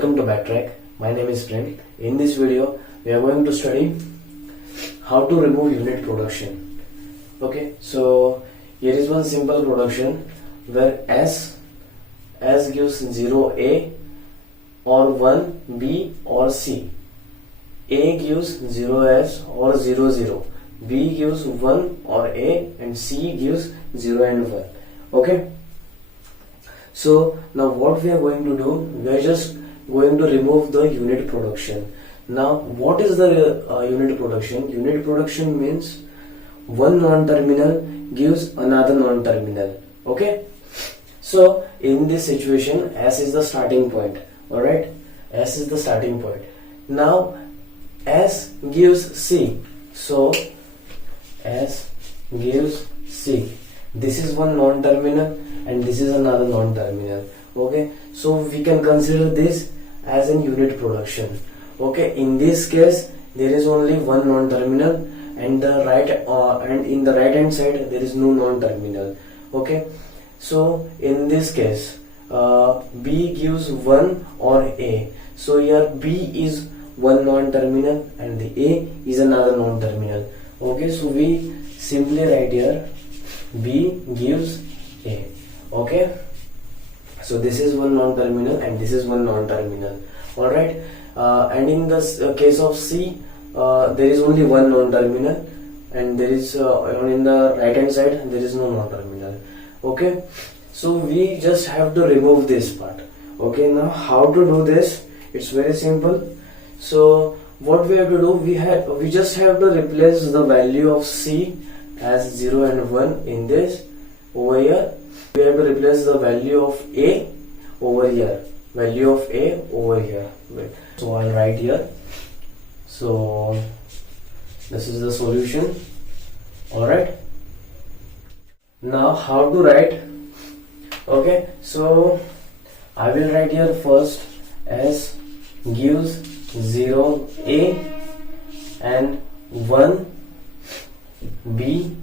welcome to Backtrack. My name is Prem. In this video, we are going to study how to remove unit production. Okay, so here is one simple production where S gives 0A or 1B or C. A gives 0S or 0, B gives 1 or A, and C gives 0 and 1. Okay. So now what we are going to do, we are just going to remove the unit production. Now what is the unit production? Unit production means one non-terminal gives another non-terminal. Okay. So in this situation, S is the starting point. Alright, S is the starting point. Now S gives C. So S gives C. This is one non-terminal and this is another non-terminal. Okay, so we can consider this as an unit production. Okay, in this case there is only one non-terminal and in the right hand side there is no non-terminal. Okay, so in this case B gives 1 or A. So here B is one non-terminal and the A is another non-terminal. Okay, so we simply write here B gives A. Okay, so this is one non-terminal and this is one non-terminal. Alright, and in the case of C, there is only one non-terminal and there is in the right hand side there is no non-terminal. Okay, so we just have to remove this part. Okay, now how to do this? It's very simple. So what we have to do, we just have to replace the value of C as 0 and 1 in this over here. We have to replace the value of A over here. Value of A over here. Wait. So I'll write here. So this is the solution. Alright. Now how to write? Okay, so I will write here first S gives 0 A and 1 B.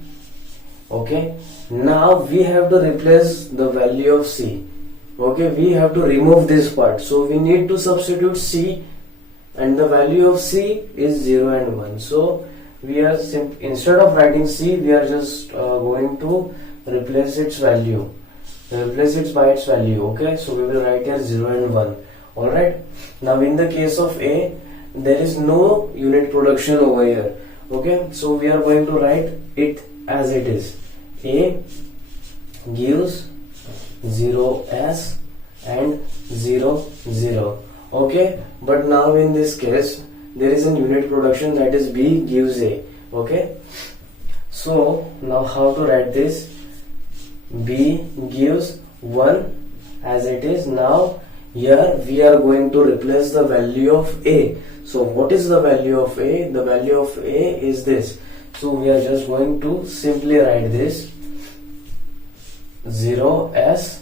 Okay, now we have to replace the value of C. Okay, we have to remove this part, so we need to substitute C and the value of C is 0 and 1. So we are instead of writing C, we are just going to replace its value, replace it by its value. Okay, so we will write here 0 and 1. Alright, now in the case of A, there is no unit production over here. Okay, so we are going to write it as it is. A gives 0S and 0. Okay, but now in this case there is a unit production, that is B gives A. Okay, so now how to write this? B gives 1 as it is. Now here we are going to replace the value of A. So what is the value of A? The value of A is this. So we are just going to simply write this 0S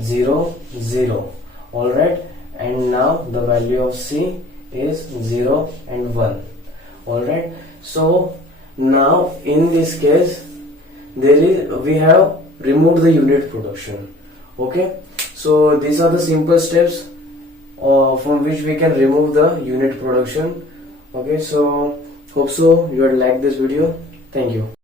0. Alright, and now the value of C is 0 and 1. Alright, so now in this case we have removed the unit production. Okay, so these are the simple steps from which we can remove the unit production. Okay, so hope so you had liked this video. Thank you.